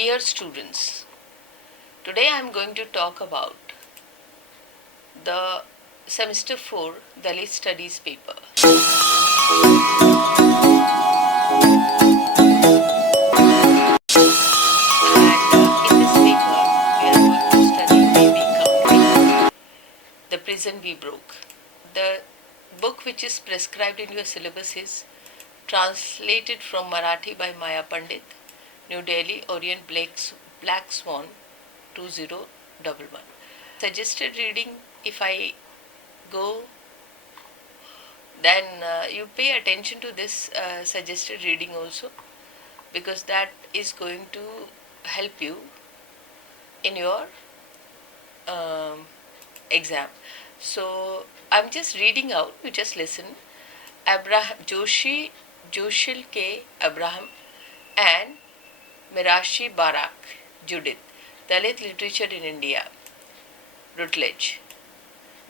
Dear students, today I am going to talk about the semester 4 Dalit studies paper. The Prison We Broke. The book which is prescribed in your syllabus is translated from Marathi by Maya Pandit, New Delhi, Orient Black Swan 2011. Suggested reading, if I go, then you pay attention to this suggested reading also, because that is going to help you in your exam. So I'm just reading out, you just listen. Joshil K. Abraham and Mirashi Barak, Judith, Dalit Literature in India, Routledge.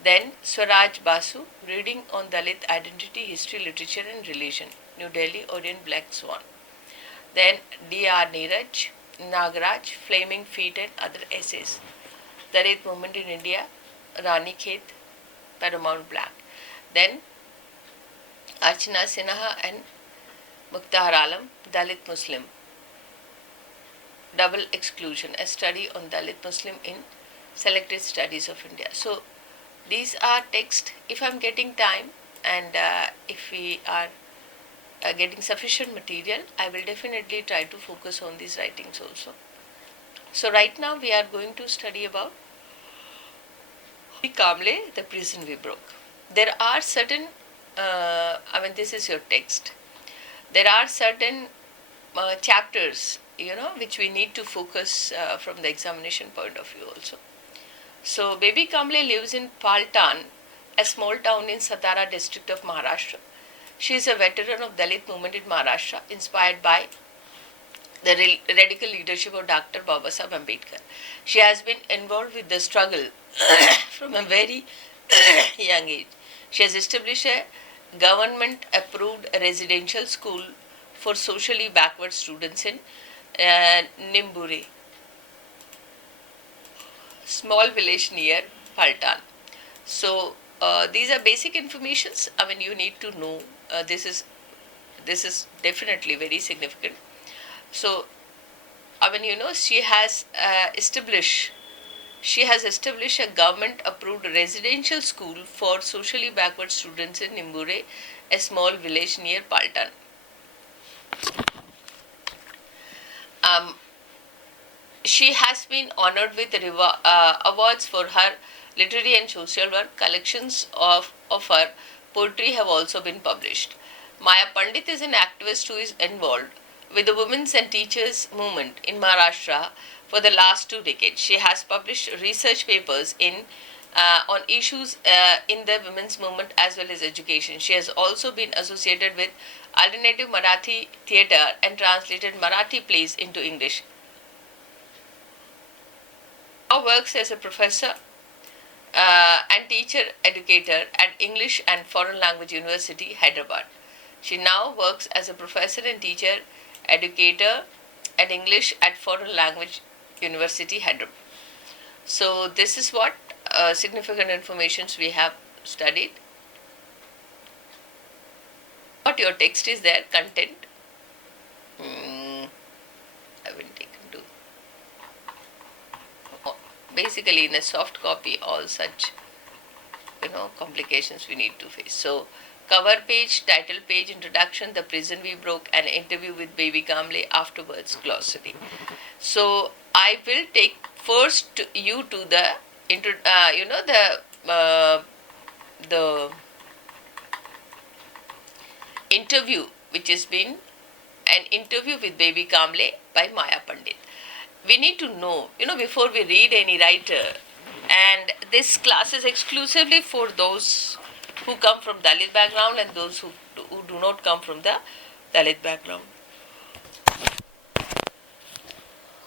Then Swaraj Basu, Reading on Dalit Identity, History, Literature and Religion, New Delhi, Orient Black Swan. Then D.R. Nagaraj, Flaming Feet and Other Essays, Dalit Movement in India, Rani Khet, Paramount Black. Then Archana Sinha and Mukhtar Alam, Dalit Muslim, Double Exclusion, a study on Dalit Muslim in Selected Studies of India. So these are texts. If I am getting time and if we are getting sufficient material, I will definitely try to focus on these writings also. So right now we are going to study about Kamle, The Prison We Broke. There are certain, this is your text. There are certain chapters, which we need to focus from the examination point of view also. So, Baby Kamle lives in Paltan, a small town in Satara district of Maharashtra. She is a veteran of Dalit movement in Maharashtra, inspired by the radical leadership of Dr. Babasaheb Ambedkar. She has been involved with the struggle from a very young age. She has established a government-approved residential school for socially backward students in Nimbure, small village near Paltan. So these are basic informations. you need to know. This is definitely very significant. So she has established a government approved residential school for socially backward students in Nimbure, a small village near Paltan. She has been honored with awards for her literary and social work. Collections of her poetry have also been published. Maya Pandit is an activist who is involved with the women's and teachers movement in Maharashtra for the last 2 decades. She has published research papers on issues in the women's movement as well as education. She has also been associated with alternative Marathi theatre and translated Marathi plays into English. Now works as a professor and teacher educator at English and Foreign Language University, Hyderabad. She now works as a professor and teacher educator at English at Foreign Language University, Hyderabad. So this is what significant informations we have studied. What your text is there, content. I haven't taken to. Basically, in a soft copy, all such complications we need to face. So, cover page, title page, introduction, The Prison We Broke, an interview with Baby Kamle, afterwards glossary. So, I will take first you to the the interview, which has been an interview with Baby Kamle by Maya Pandit. We need to know, before we read any writer, and this class is exclusively for those who come from Dalit background and those who do not come from the Dalit background.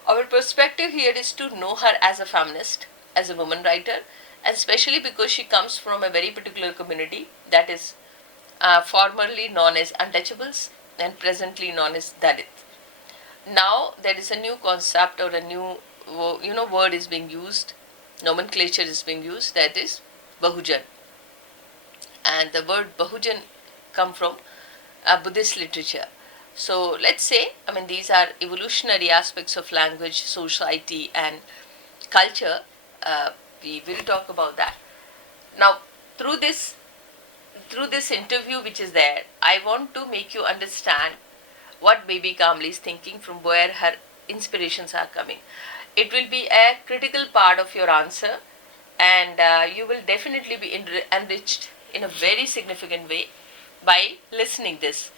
Our perspective here is to know her as a feminist, as a woman writer, and especially because she comes from a very particular community that is formerly known as untouchables and presently known as Dalit. now there is a new concept or a new word is being used, nomenclature is being used, that is Bahujan. And the word Bahujan come from Buddhist literature. So let's say, these are evolutionary aspects of language, society, and culture. We will talk about that. Now, through this interview which is there, I want to make you understand what baby Kamli is thinking, from where her inspirations are coming. It will be a critical part of your answer, and you will definitely be enriched in a very significant way by listening this.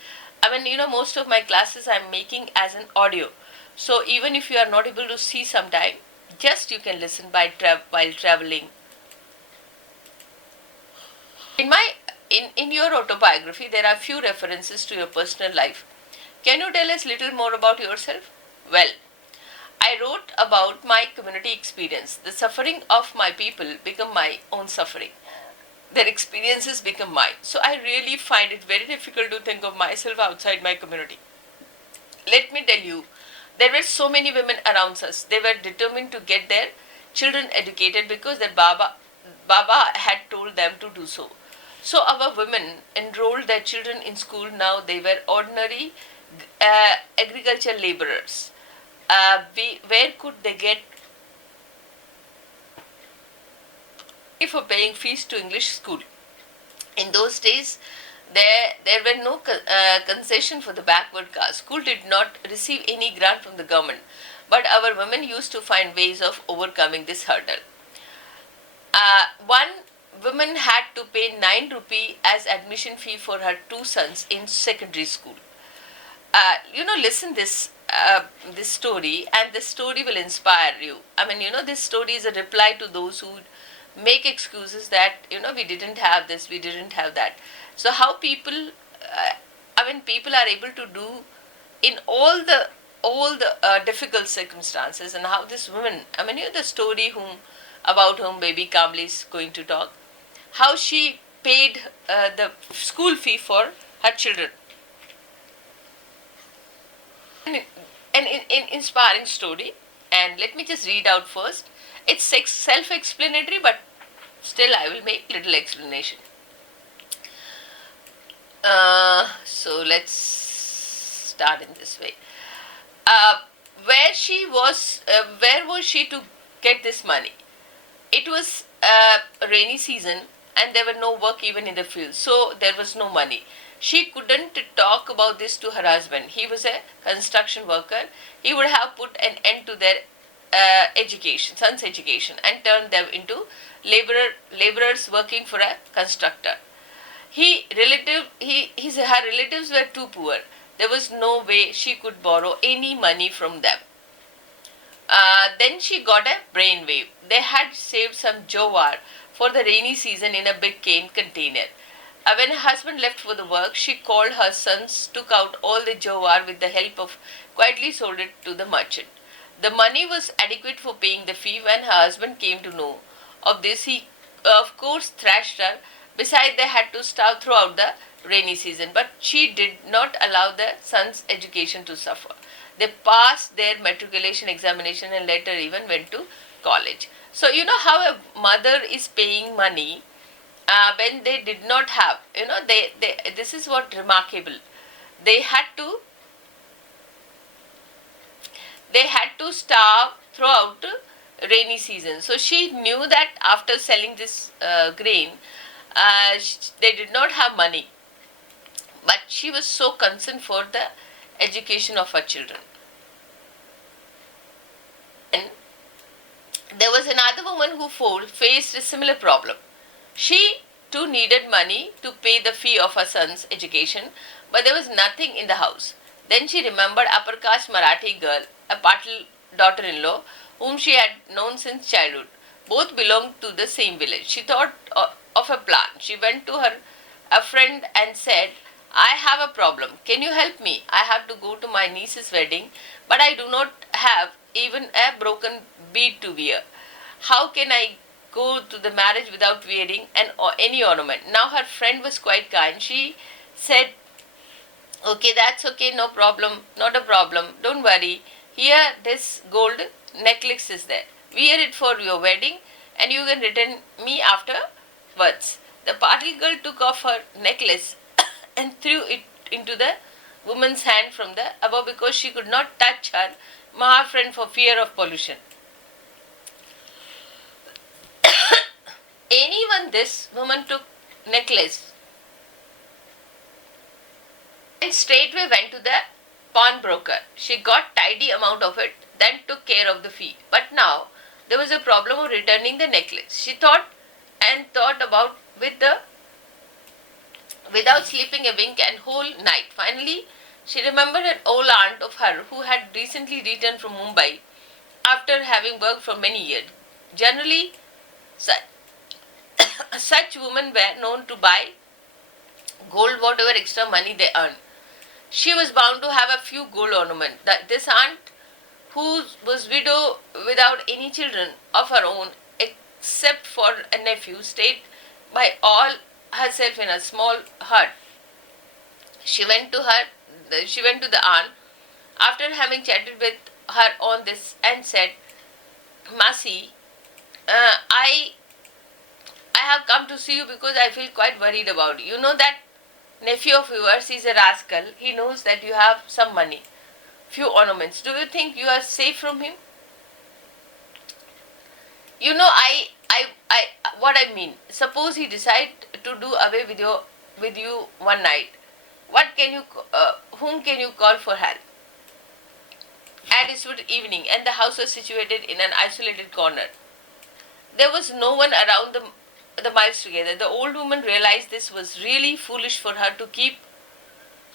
Most of my classes I'm making as an audio. So even if you are not able to see sometime, just you can listen while traveling. In your autobiography, there are few references to your personal life. Can you tell us little more about yourself? Well, I wrote about my community experience. The suffering of my people become my own suffering. Their experiences become mine. So I really find it very difficult to think of myself outside my community. Let me tell you, there were so many women around us. They were determined to get their children educated because their Baba had told them to do so. So our women enrolled their children in school. Now they were ordinary agricultural laborers. Where could they get for paying fees to English school? In those days, there were no concession for the backward caste. School did not receive any grant from the government, but our women used to find ways of overcoming this hurdle. One woman had to pay 9 rupee as admission fee for her 2 sons in secondary school. Listen this story, and this story will inspire you. This story is a reply to those who make excuses that we didn't have this, we didn't have that. So how people are able to do in all the difficult circumstances, and how this woman, the story about whom baby Kamli is going to talk, how she paid the school fee for her children. An inspiring story, and let me just read out first. It's self-explanatory, but still I will make little explanation. So let's start in this way. Where was she to get this money? It was a rainy season, and there were no work even in the field, so there was no money. She couldn't talk about this to her husband. He was a construction worker. He would have put an end to their son's education, and turned them into laborers working for a constructor. Her relatives were too poor. There was no way she could borrow any money from them. Then she got a brainwave. They had saved some jowar for the rainy season in a big cane container. When her husband left for the work, she called her sons, took out all the jowar with the help of, quietly sold it to the merchant. The money was adequate for paying the fee. When her husband came to know of this, he of course thrashed her. Besides, they had to starve throughout the rainy season, but she did not allow the sons' education to suffer. They passed their matriculation examination and later even went to college. So you know how a mother is paying money when they did not have, this is what remarkable. They had to starve throughout rainy season. So she knew that after selling this grain, they did not have money, but she was so concerned for the education of her children. And there was another woman who faced a similar problem. She too needed money to pay the fee of her son's education, but there was nothing in the house. Then she remembered upper caste Marathi girl, a Patil daughter-in-law, whom she had known since childhood. Both belonged to the same village. She thought of a plan. She went to a friend and said, I have a problem. Can you help me? I have to go to my niece's wedding, but I do not have even a broken bead to wear. How can I go to the marriage without wearing any ornament? Now her friend was quite kind. She said, Okay, that's okay, no problem, not a problem, don't worry. Here, this gold necklace is there. Wear it for your wedding and you can return me afterwards. The party girl took off her necklace and threw it into the woman's hand from the above because she could not touch her Maha friend for fear of pollution. Anyone, this woman took necklace and straightway went to the pawnbroker. She got tidy amount of it, then took care of the fee. But now there was a problem of returning the necklace. She thought and thought about without sleeping a wink and whole night. Finally, she remembered an old aunt of her who had recently returned from Mumbai after having worked for many years. Generally, such women were known to buy gold whatever extra money they earned. She was bound to have a few gold ornaments. This aunt, who was widow without any children of her own except for a nephew, stayed by all herself in a small hut. She went to the aunt after having chatted with her on this and said, Masi, I have come to see you because I feel quite worried about you. You know that nephew of yours is a rascal. He knows that you have some money, few ornaments. Do you think you are safe from him? You know, what I mean. Suppose he decide to do away with you one night. Whom can you call for help? And it was evening, and the house was situated in an isolated corner. There was no one around the miles together. The old woman realized this was really foolish for her to keep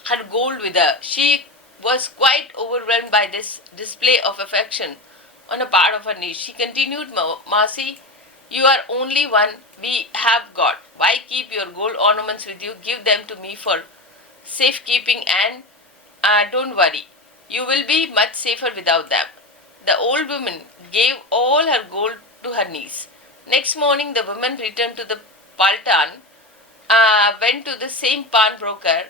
her gold with her. She was quite overwhelmed by this display of affection on the part of her niece. She continued, Masi, you are only one we have got. Why keep your gold ornaments with you? Give them to me for safekeeping and don't worry. You will be much safer without them. The old woman gave all her gold to her niece. Next morning, the woman returned to the Paltan, went to the same pawnbroker,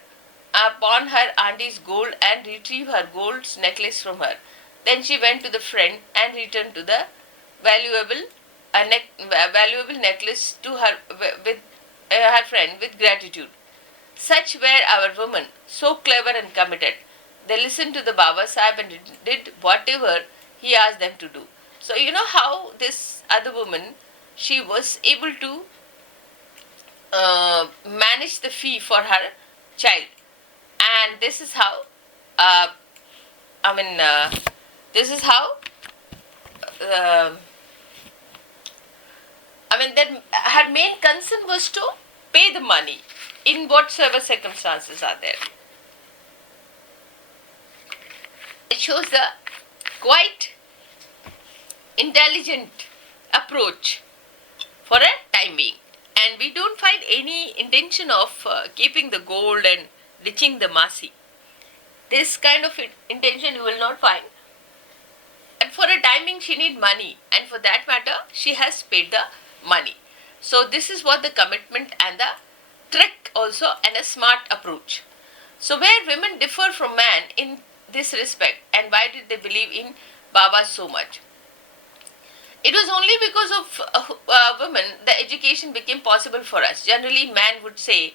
pawned her auntie's gold and retrieved her gold necklace from her. Then she went to the friend and returned to the valuable necklace to her with her friend with gratitude. Such were our women, so clever and committed. They listened to the Baba Sahib and did whatever he asked them to do. So you know how this other woman, she was able to manage the fee for her child, and this is how this is how that her main concern was to pay the money in whatsoever circumstances are there. It shows the quite intelligent approach for a time being, and we don't find any intention of keeping the gold and ditching the Masi. This kind of intention you will not find. And for a time being, she need money, and for that matter, she has paid the money. So this is what the commitment and the trick also, and a smart approach. So where women differ from man in this respect, and why did they believe in Baba so much? It was only because of women the education became possible for us. Generally, man would say,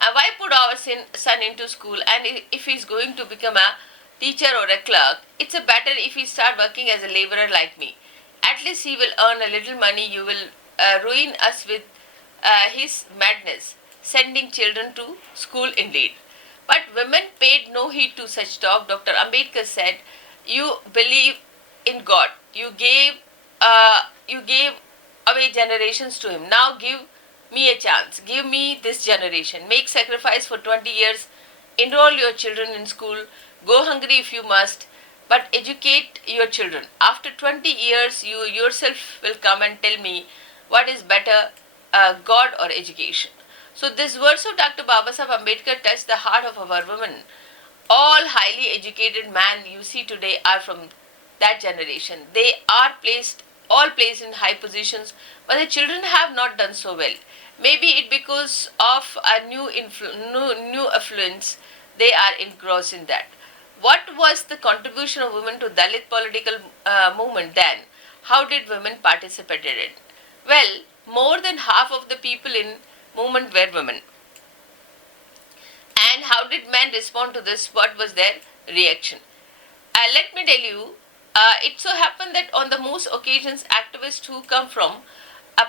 why put our son into school, and if he's going to become a teacher or a clerk, it's a better if he start working as a laborer like me. At least he will earn a little money. You will ruin us with his madness, sending children to school indeed. But women paid no heed to such talk. Dr. Ambedkar said, you believe in God. You gave away generations to him. Now give me a chance. Give me this generation. Make sacrifice for 20 years. Enroll your children in school. Go hungry if you must, but educate your children. After 20 years, you yourself will come and tell me what is better, God or education. So this verse of Dr. Babasaheb Ambedkar touched the heart of our women. All highly educated men you see today are from that generation. They are all placed in high positions, but the children have not done so well. Maybe it because of a new affluence they are engrossed in that. What was the contribution of women to Dalit political movement then? How did women participate in it? Well, more than half of the people in movement were women. And how did men respond to this? What was their reaction? Let me tell you, it so happened that on the most occasions, activists who come from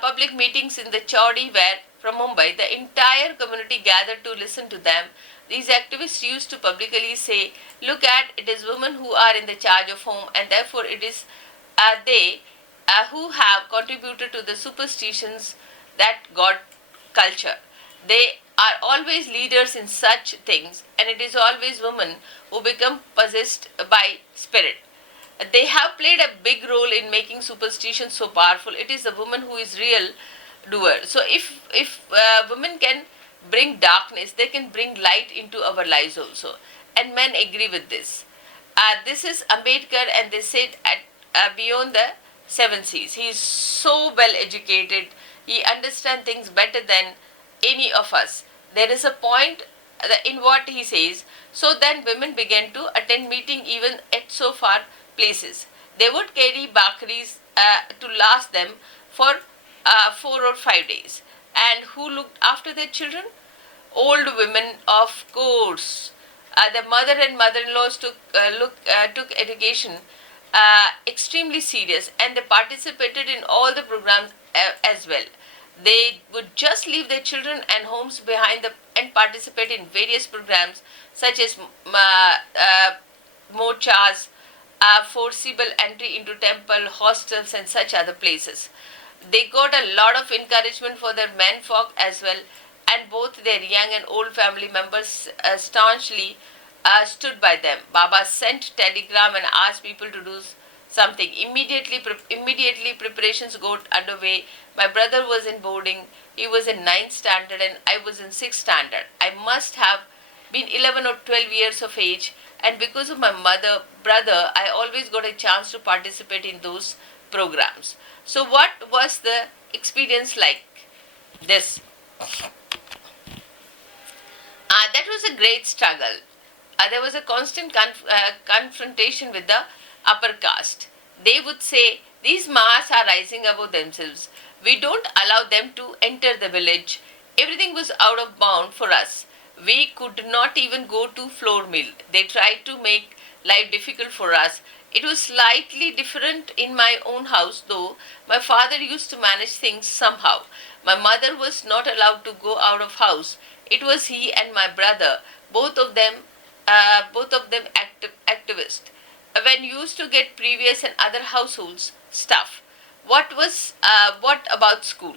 public meetings in the Chaudi were from Mumbai, the entire community gathered to listen to them. These activists used to publicly say, look at, it is women who are in the charge of home, and therefore it is they who have contributed to the superstitions that got culture. They are always leaders in such things, and it is always women who become possessed by spirit. They have played a big role in making superstition so powerful. It is the woman who is real doer. So if women can bring darkness, they can bring light into our lives also. And men agree with this. This is Ambedkar, and they said at beyond the seven seas. He is so well educated. He understands things better than any of us. There is a point in what he says. So then women began to attend meeting even at so far places. They would carry bakris to last them for 4 or 5 days. And who looked after their children? Old women, of course. The mother and mother-in-laws took education extremely serious, and they participated in all the programs as well. They would just leave their children and homes behind them and participate in various programs such as mochas, forcible entry into temple, hostels, and such other places. They got a lot of encouragement for their menfolk as well, and both their young and old family members staunchly stood by them. Baba sent telegram and asked people to do something. Immediately preparations got underway. My brother was in boarding. He was in 9th standard and I was in 6th standard. I must have been 11 or 12 years of age, and because of my brother, I always got a chance to participate in those programs. So what was the experience like? This. That was a great struggle. There was a constant confrontation with the upper caste. They would say, these Mahas are rising above themselves. We don't allow them to enter the village. Everything was out of bound for us. We could not even go to flour mill. They tried to make life difficult for us. It was slightly different in my own house, though my father used to manage things somehow. My mother was not allowed to go out of house. It was he and my brother, both of them activists. When used to get previous and other households stuff. What about school?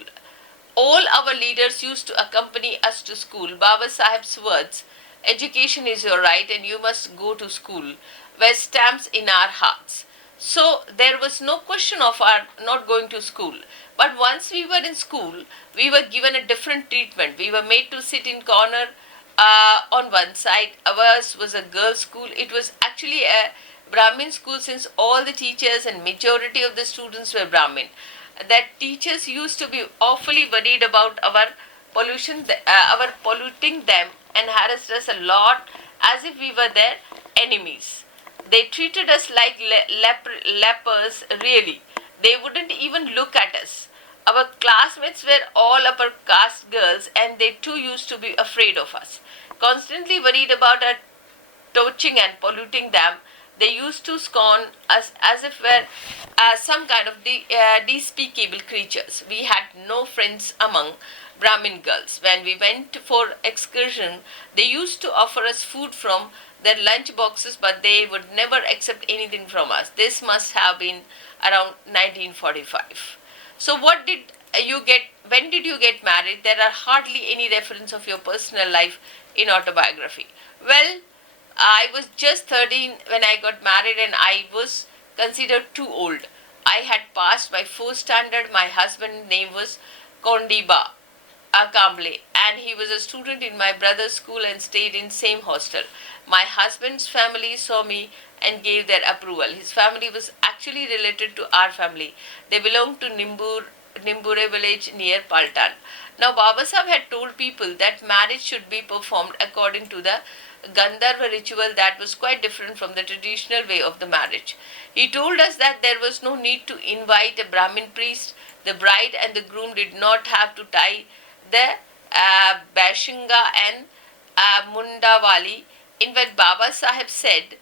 All our leaders used to accompany us to school. Baba Sahib's words, education is your right and you must go to school, were stamps in our hearts. So there was no question of our not going to school. But once we were in school, we were given a different treatment. We were made to sit in corner on one side. Ours was a girls' school. It was actually a Brahmin school, since all the teachers and majority of the students were Brahmin. That teachers used to be awfully worried about our polluting them, and harassed us a lot as if we were their enemies. They treated us like lepers, really. They wouldn't even look at us. Our classmates were all upper caste girls, and they too used to be afraid of us. Constantly worried about our torching and polluting them, they used to scorn us as if we're some kind of despicable creatures. We had no friends among Brahmin girls. When we went for excursion, they used to offer us food from their lunch boxes, but they would never accept anything from us. This must have been around 1945. So what did you get? When did you get married? There are hardly any reference of your personal life in autobiography. Well, I was just 13 when I got married, and I was considered too old. I had passed my 4th standard. My husband's name was Kondiba Kamble, and he was a student in my brother's school and stayed in same hostel. My husband's family saw me and gave their approval. His family was actually related to our family. They belonged to Nimbur Nimbure village near Paltan. Now, Baba Sahib had told people that marriage should be performed according to the Gandharva ritual that was quite different from the traditional way of the marriage. He told us that there was no need to invite a Brahmin priest. The bride and the groom did not have to tie the Bashinga and Mundawali. In fact, Baba Sahib said,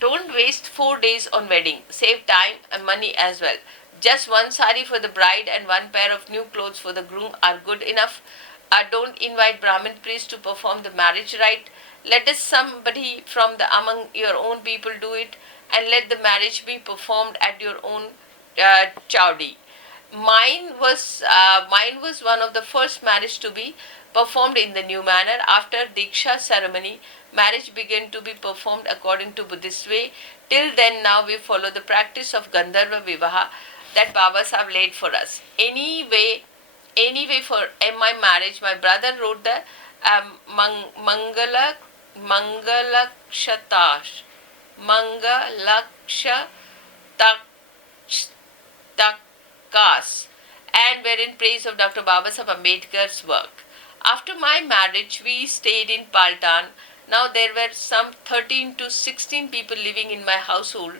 don't waste 4 days on wedding. Save time and money as well. Just one sari for the bride and one pair of new clothes for the groom are good enough. Don't invite Brahmin priest to perform the marriage rite. Let us somebody from the among your own people do it, and let the marriage be performed at your own chowdi. Mine was one of the first marriage to be performed in the new manner. After Diksha ceremony, marriage began to be performed according to Buddhist way. Till then, now we follow the practice of Gandharva Vivaha that Baba Sahib laid for us. Anyway, for my marriage, my brother wrote the Mangalakshatas, Mangalakshatas, and were in praise of Dr. Baba Sahib Ambedkar's work. After my marriage, we stayed in Paltan. Now there were some 13 to 16 people living in my household,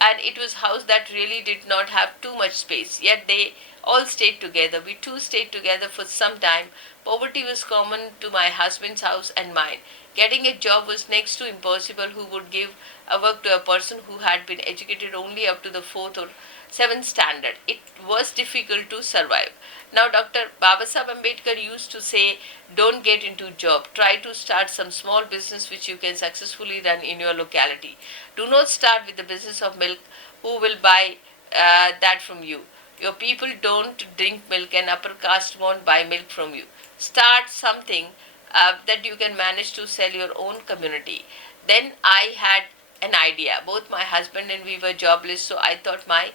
and it was a house that really did not have too much space. Yet they all stayed together. We too stayed together for some time. Poverty was common to my husband's house and mine. Getting a job was next to impossible. Who would give a work to a person who had been educated only up to the 4th or 7th standard? It was difficult to survive. Now, Dr. Baba Sahib Ambedkar used to say, don't get into job. Try to start some small business which you can successfully run in your locality. Do not start with the business of milk. Who will buy that from you? Your people don't drink milk, and upper caste won't buy milk from you. Start something that you can manage to sell your own community. Then I had an idea. Both my husband and we were jobless, so I thought why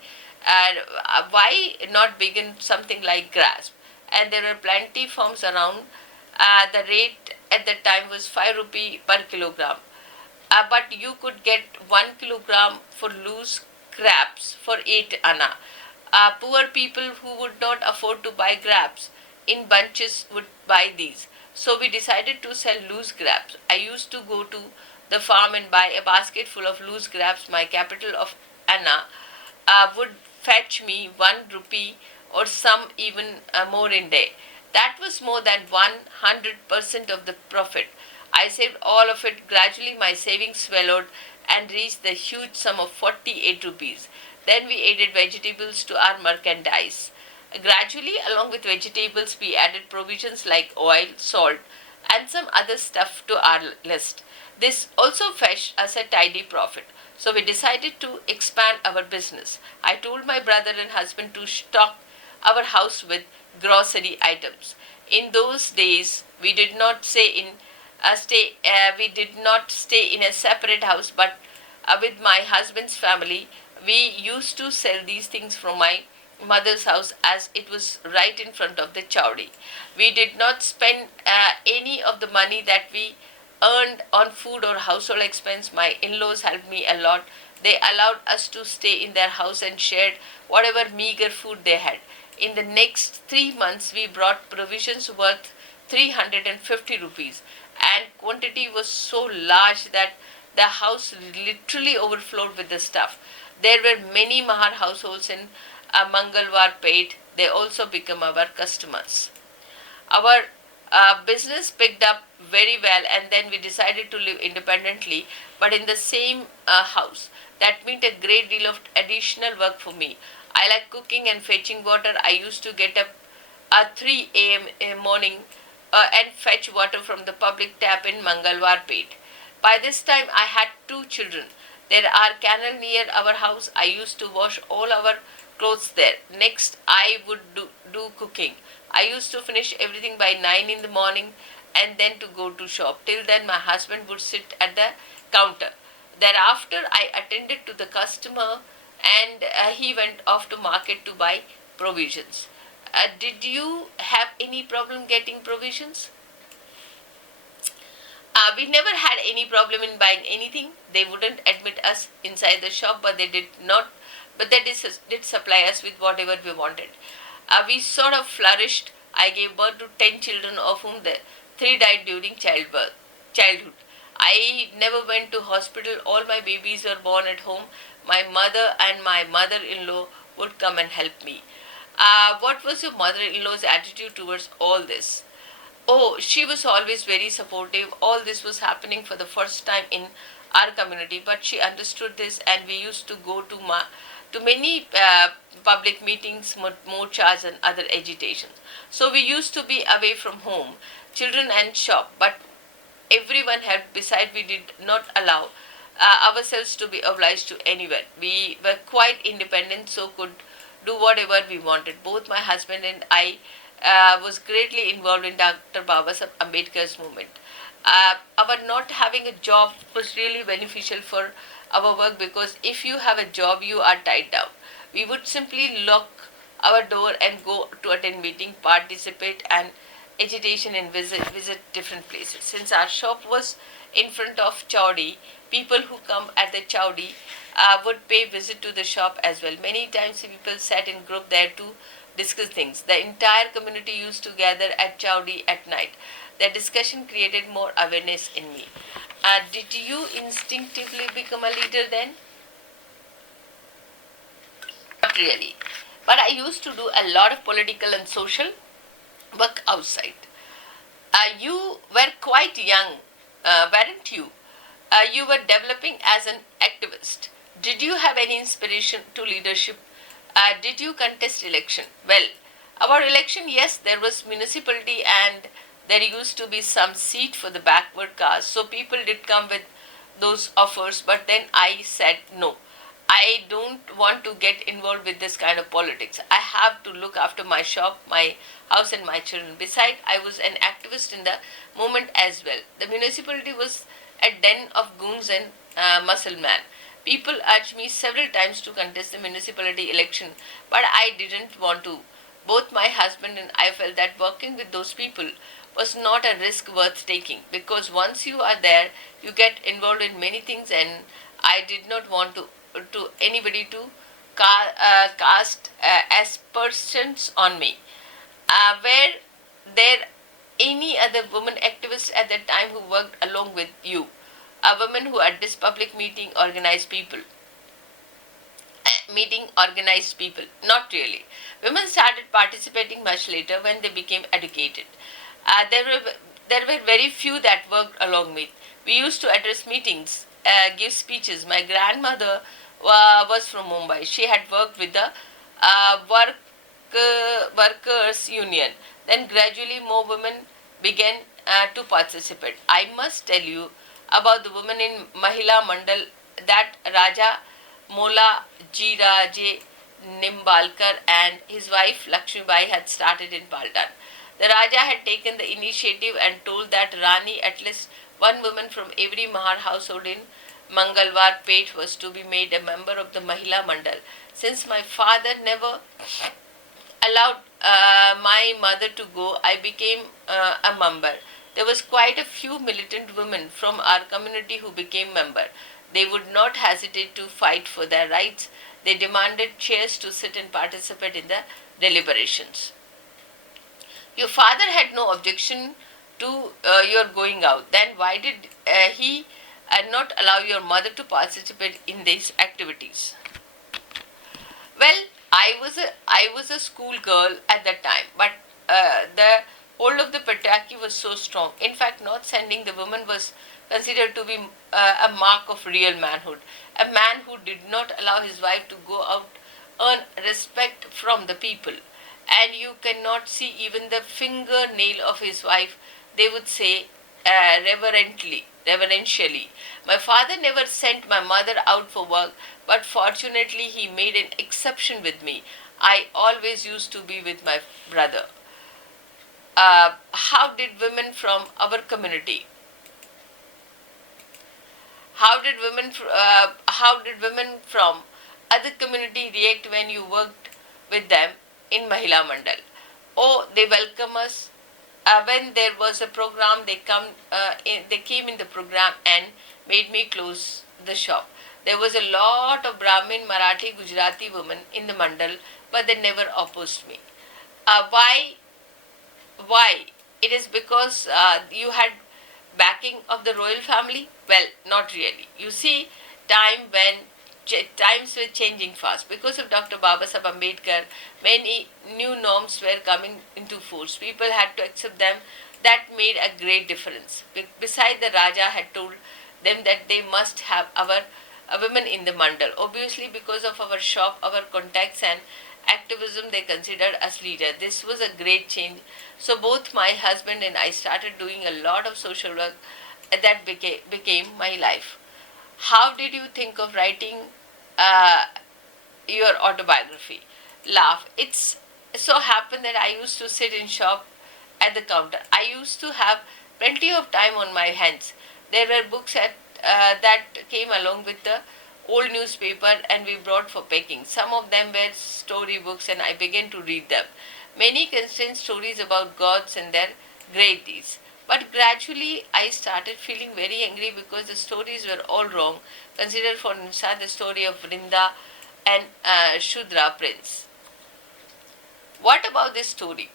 not begin something like grasp? And there were plenty farms around. The rate at that time was 5 rupee per kilogram. But you could get 1 kilogram for loose grapes for 8 anna. Poor people who would not afford to buy grapes in bunches would buy these. So we decided to sell loose grapes. I used to go to the farm and buy a basket full of loose grapes. My capital of anna would fetch me 1 rupee or some even more in day. That was more than 100% of the profit. I saved all of it. Gradually my savings swelled and reached the huge sum of 48 rupees. Then we added vegetables to our merchandise. Gradually, along with vegetables, we added provisions like oil, salt, and some other stuff to our list. This also fetched us a tidy profit. So we decided to expand our business. I told my brother and husband to stock our house with grocery items. In those days, we did not stay in a separate house, but with my husband's family. We used to sell these things from my mother's house, as it was right in front of the chowdi. We did not spend any of the money that we earned on food or household expense. My in-laws helped me a lot. They allowed us to stay in their house and shared whatever meager food they had. In the next 3 months, we brought provisions worth 350 rupees, and quantity was so large that the house literally overflowed with the stuff. There were many Mahar households in Mangalwar Pet. They also become our customers. Our business picked up very well, and then we decided to live independently but in the same house. That meant a great deal of additional work for me. I like cooking and fetching water. I used to get up at 3 a.m. in morning and fetch water from the public tap in Mangalwar Pet. By this time, I had 2 children. There are canal near our house. I used to wash all our clothes there. Next, I would do cooking. I used to finish everything by 9 in the morning and then to go to shop. Till then, my husband would sit at the counter. Thereafter, I attended to the customer, and he went off to market to buy provisions. Did you have any problem getting provisions? We never had any problem in buying anything. They wouldn't admit us inside the shop, but they did not but they did supply us with whatever we wanted. We sort of flourished. I gave birth to 10 children, of whom the 3 died during childhood. I never went to hospital. All my babies were born at home. My mother and my mother-in-law would come and help me. What was your mother-in-law's attitude towards all this? Oh, she was always very supportive. All this was happening for the first time in our community, but she understood this, and we used to go to many public meetings, morchas, and other agitations. So we used to be away from home, children and shop, but everyone helped. Besides, we did not allow ourselves to be obliged to anyone. We were quite independent, so could do whatever we wanted. Both my husband and I was greatly involved in Dr. Babasaheb Ambedkar's movement. Our not having a job was really beneficial for our work, because if you have a job, you are tied down. We would simply lock our door and go to attend meeting, participate, and agitation and visit different places. Since our shop was in front of Chowdi, people who come at the Chowdi would pay visit to the shop as well. Many times people sat in group there to discuss things. The entire community used to gather at Chowdi at night. The discussion created more awareness in me. Did you instinctively become a leader then? Not really. But I used to do a lot of political and social work outside. You were quite young, weren't you? You were developing as an activist. Did you have any inspiration to leadership? Did you contest election? Well, about election, yes, there was municipality, and there used to be some seat for the backward caste. So people did come with those offers, but then I said no. I don't want to get involved with this kind of politics. I have to look after my shop, my house, and my children. Besides, I was an activist in the movement as well. The municipality was a den of goons and muscle men. People urged me several times to contest the municipality election, but I didn't want to. Both my husband and I felt that working with those people was not a risk worth taking, because once you are there, you get involved in many things, and I did not want to anybody to cast aspersions on me. Were there any other women activists at that time who worked along with you? A woman who at this public meeting organized people? Not really. Women started participating much later when they became educated. There were very few that worked along with. We used to address meetings, give speeches. My grandmother was from Mumbai. She had worked with the workers union. Then gradually more women began to participate. I must tell you about the women in Mahila Mandal that Raja Mola Jiraje Nimbalkar and his wife Lakshmibai had started in Paltan. The Raja had taken the initiative and told that Rani, at least one woman from every Mahar household in Mangalwar Pet, was to be made a member of the Mahila Mandal. Since my father never allowed my mother to go, I became a member. There was quite a few militant women from our community who became member. They would not hesitate to fight for their rights. They demanded chairs to sit and participate in the deliberations. Your father had no objection to your going out. Then why did he not allow your mother to participate in these activities? Well, I was a school girl at that time, but the hold of the patriarchy was so strong. In fact, not sending the woman was considered to be a mark of real manhood. A man who did not allow his wife to go out earn respect from the people, and you cannot see even the fingernail of his wife, they would say reverentially. My father never sent my mother out for work, but fortunately he made an exception with me. I always used to be with my brother. How did women from our community? How did women from other community react when you worked with them in Mahila Mandal? Oh, they welcome us. When there was a program, they came in the program and made me close the shop. There was a lot of Brahmin, Marathi, Gujarati women in the mandal, but they never opposed me. Why? Why? It is because you had backing of the royal family? Well, not really. You see, times were changing fast. Because of Dr. Babasaheb Ambedkar, many new norms were coming into force. People had to accept them. That made a great difference. Besides, the Raja had told them that they must have our women in the mandal. Obviously, because of our shop, our contacts and activism, they considered us leader. This was a great change. So both my husband and I started doing a lot of social work that became my life. How did you think of writing uh, your autobiography? Laugh. It's so happened that I used to sit in shop at the counter. I used to have plenty of time on my hands. There were books that came along with the old newspaper and we brought for packing. Some of them were story books and I began to read them. Many contained stories about gods and their great deeds. But gradually I started feeling very angry because the stories were all wrong. Consider for instance the story of Vrinda and Shudra prince. What about this story?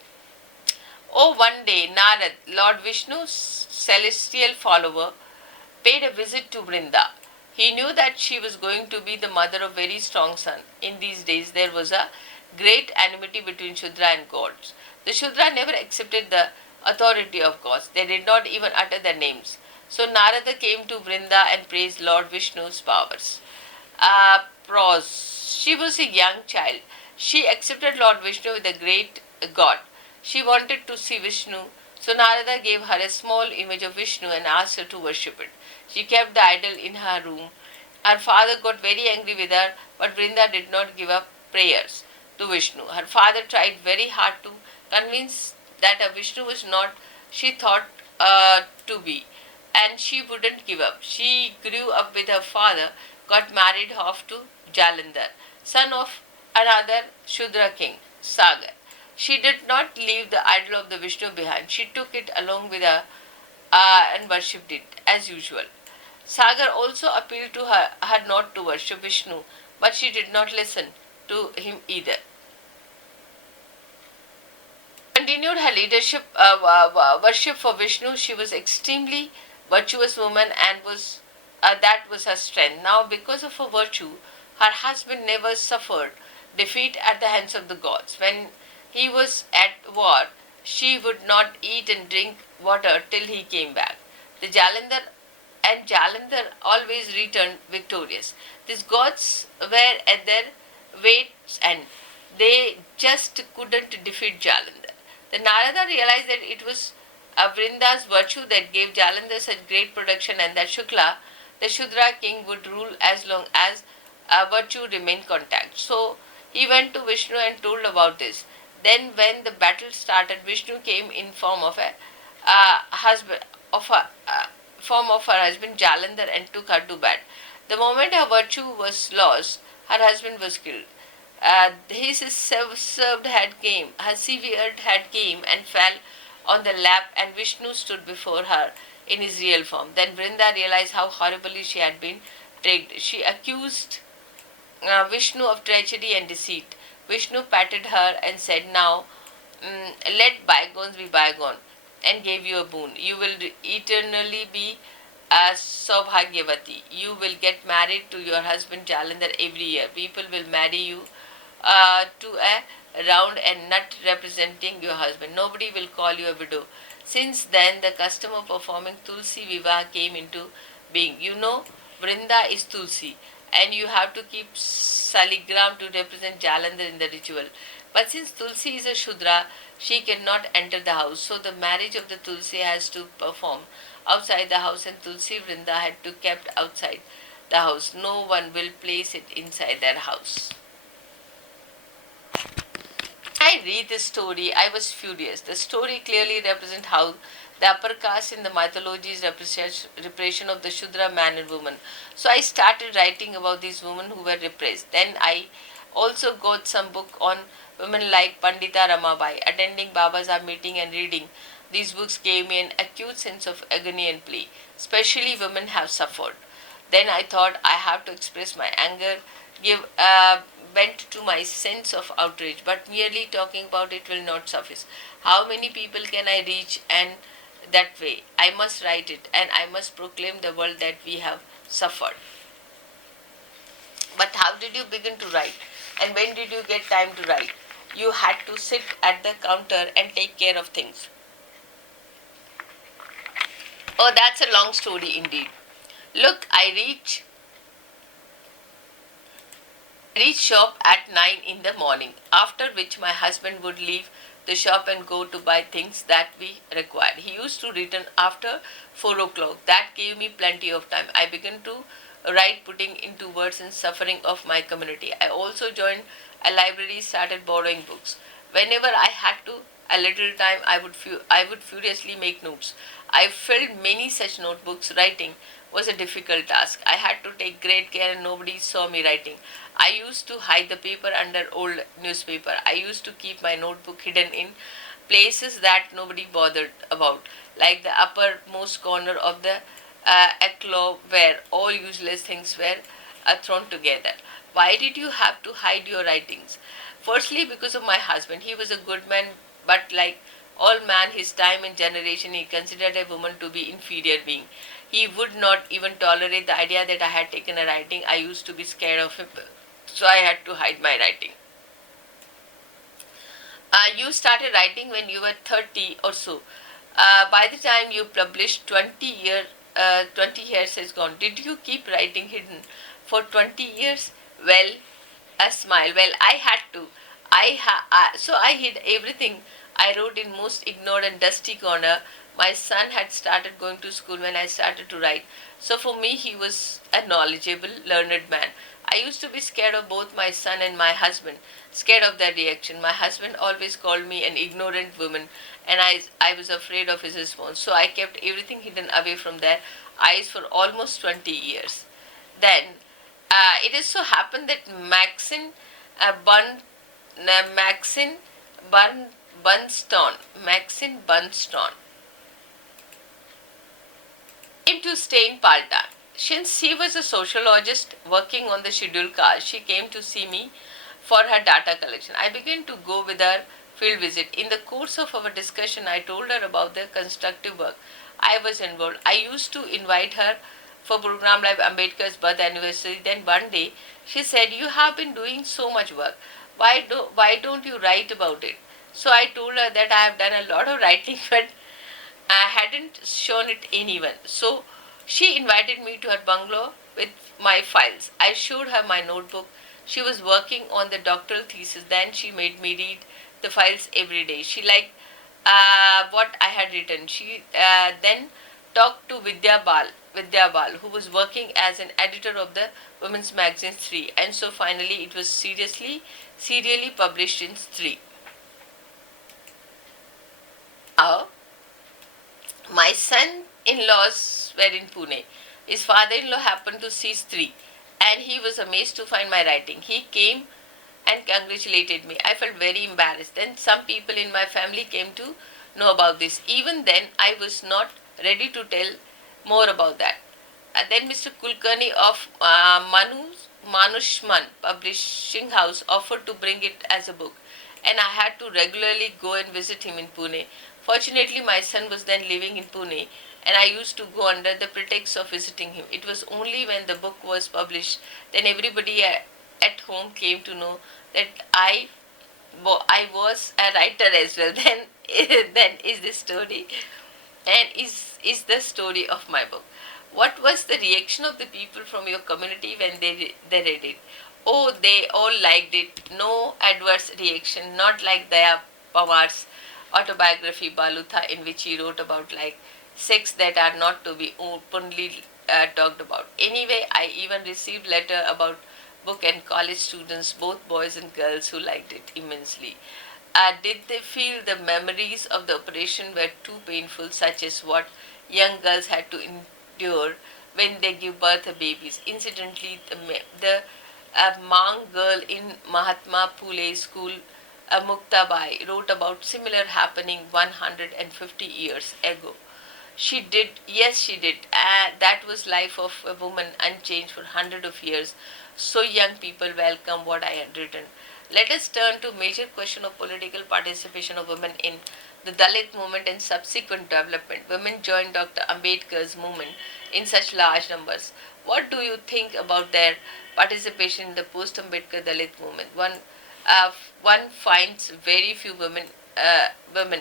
Oh, one day Narad, Lord Vishnu's celestial follower, paid a visit to Vrinda. He knew that she was going to be the mother of very strong son. In these days there was a great enmity between Shudra and gods. The Shudra never accepted the authority of gods. They did not even utter their names. So Narada came to Vrinda and praised Lord Vishnu's powers. Prose. She was a young child. She accepted Lord Vishnu with a great god. She wanted to see Vishnu, so Narada gave her a small image of Vishnu and asked her to worship it. She kept the idol in her room. Her father got very angry with her, but Vrinda did not give up prayers to Vishnu. Her father tried very hard to convince that a Vishnu was not she thought to be, and she wouldn't give up. She grew up with her father, got married off to Jalandhar, son of another Shudra king, Sagar. She did not leave the idol of the Vishnu behind. She took it along with her and worshipped it as usual. Sagar also appealed to her not to worship Vishnu, but she did not listen to him either. Continued her leadership, worship for Vishnu. She was extremely virtuous woman and that was her strength. Now, because of her virtue, her husband never suffered defeat at the hands of the gods. When he was at war, she would not eat and drink water till he came back. The Jalandhar always returned victorious. These gods were at their wits' end. They just couldn't defeat Jalandhar. The Narada realized that it was Vrinda's virtue that gave Jalandhar such great protection and that Shukla, the Shudra king, would rule as long as virtue remained contact. So he went to Vishnu and told about this. Then, when the battle started, Vishnu came in form of a husband of her husband Jalandhar and took her to bed. The moment her virtue was lost, her husband was killed. His severed head came and fell on the lap, and Vishnu stood before her in his real form. Then Vrinda realized how horribly she had been tricked. She accused Vishnu of treachery and deceit. Vishnu patted her and said, "Now let bygones be bygone," and gave you a boon. You will eternally be a Saubhagyavati. You will get married to your husband Jalandhar every year. People will marry you to a round and nut representing your husband. Nobody will call you a widow. Since then, the custom of performing Tulsi Vivah came into being. You know, Vrinda is Tulsi, and you have to keep saligram to represent Jalandhar in the ritual. But since Tulsi is a Shudra, she cannot enter the house. So the marriage of the Tulsi has to perform outside the house, and Tulsi Vrinda had to kept outside the house. No one will place it inside their house. I read this story, I was furious. The story clearly represents how the upper caste in the mythologies repression of the Shudra man and woman. So I started writing about these women who were repressed. Then I also got some book on women like Pandita Ramabai. Attending Babasaheb meeting and reading these books gave me an acute sense of agony and plea. Especially women have suffered. Then I thought I have to express my anger, give vent to my sense of outrage, but merely talking about it will not suffice. How many people can I reach and that way? I must write it and I must proclaim the world that we have suffered. But how did you begin to write? And when did you get time to write? You had to sit at the counter and take care of things. Oh, that's a long story indeed. Look, I reach shop at 9 in the morning, after which my husband would leave the shop and go to buy things that we required. He used to return after 4 o'clock. That gave me plenty of time. I began to write, putting into words and suffering of my community. I also joined a library, started borrowing books. Whenever I had a little time, I would furiously make notes. I filled many such notebooks. Writing was a difficult task. I had to take great care and nobody saw me writing. I used to hide the paper under old newspaper. I used to keep my notebook hidden in places that nobody bothered about, like the uppermost corner of the alcove where all useless things were thrown together. Why did you have to hide your writings? Firstly, because of my husband. He was a good man, but like all man, his time and generation, he considered a woman to be inferior being. He would not even tolerate the idea that I had taken a writing. I used to be scared of him, so I had to hide my writing. You started writing when you were 30 or so. By the time you published, 20 years has gone. Did you keep writing hidden for 20 years? Well, a smile. Well, I had to. So I hid everything I wrote in most ignored and dusty corner. My son had started going to school when I started to write. So for me, he was a knowledgeable, learned man. I used to be scared of both my son and my husband, scared of their reaction. My husband always called me an ignorant woman, and I was afraid of his response. So I kept everything hidden away from their eyes for almost 20 years. Then, it is so happened that Maxine Bunston came to stay in Palta. Since she was a sociologist working on the scheduled caste, she came to see me for her data collection. I began to go with her field visit. In the course of our discussion, I told her about the constructive work I was involved. I used to invite her for program like Ambedkar's birth anniversary. Then one day, she said, "You have been doing so much work. Why don't you write about it?" So I told her that I have done a lot of writing, but I hadn't shown it anyone. So she invited me to her bungalow with my files. I showed her my notebook. She was working on the doctoral thesis. Then she made me read the files every day. She liked what I had written. She then talked to Vidya Bal, who was working as an editor of the women's magazine 3, and so finally it was serially published in 3. Now, my son-in-laws were in Pune. His father-in-law happened to see 3, and he was amazed to find my writing. He came and congratulated me. I felt very embarrassed. Then some people in my family came to know about this. Even then, I was not ready to tell more about that. Then Mr. Kulkarni of Manushman Publishing House offered to bring it as a book, and I had to regularly go and visit him in Pune. Fortunately, my son was then living in Pune, and I used to go under the pretext of visiting him. It was only when the book was published, then everybody at home came to know that I was a writer as well. Then is the story, and is the story of my book. What was the reaction of the people from your community when they read it? Oh, they all liked it. No adverse reaction, not like Daya Pawar's autobiography Balutha, in which he wrote about like sex that are not to be openly talked about. Anyway, I even received letter about book and college students, both boys and girls, who liked it immensely. Did they feel the memories of the operation were too painful, such as what young girls had to endure when they give birth to babies? Incidentally, the Mang girl in Mahatma Phule school, Muktabai, wrote about similar happening 150 years ago. She did, yes, she did. That was life of a woman unchanged for hundred of years. So young people welcome what I had written. Let us turn to major question of political participation of women in the Dalit movement and subsequent development. Women joined Dr. Ambedkar's movement in such large numbers. What do you think about their participation in the post-Ambedkar Dalit movement? Uh, one finds very few women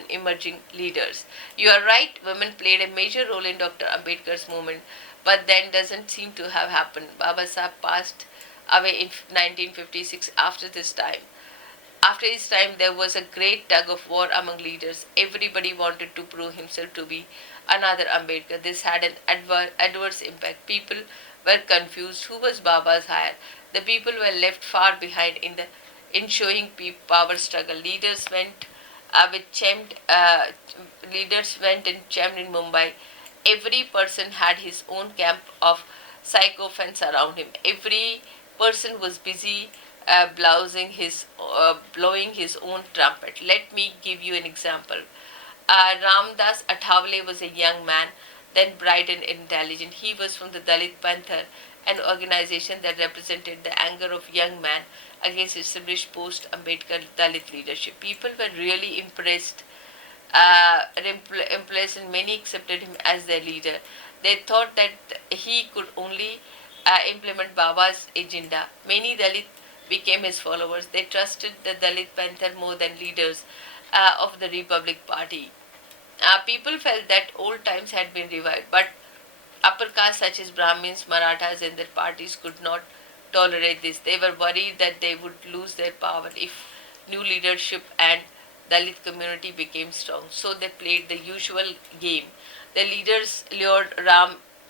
emerging leaders. You are right, women played a major role in Dr. Ambedkar's movement, but then doesn't seem to have happened. Baba Sahib passed away in 1956 after this time. After his time, there was a great tug of war among leaders. Everybody wanted to prove himself to be another Ambedkar. This had an adverse impact. People were confused. Who was Baba's heir? The people were left far behind in the ensuing power struggle. With champed, leaders went and champed in Mumbai. Every person had his own camp of sycophants around him. Every person was busy blowing his own trumpet. Let me give you an example. Ramdas Athawale was a young man, then bright and intelligent. He was from the Dalit Panther, an organization that represented the anger of young men against established post-Ambedkar Dalit leadership. People were really impressed and many accepted him as their leader. They thought that he could only implement Baba's agenda. Many Dalit became his followers. They trusted the Dalit Panther more than leaders of the Republic Party. People felt that old times had been revived, but upper castes such as Brahmins, Marathas, and their parties could not tolerate this. They were worried that they would lose their power if new leadership and Dalit community became strong. So they played the usual game. The leaders lured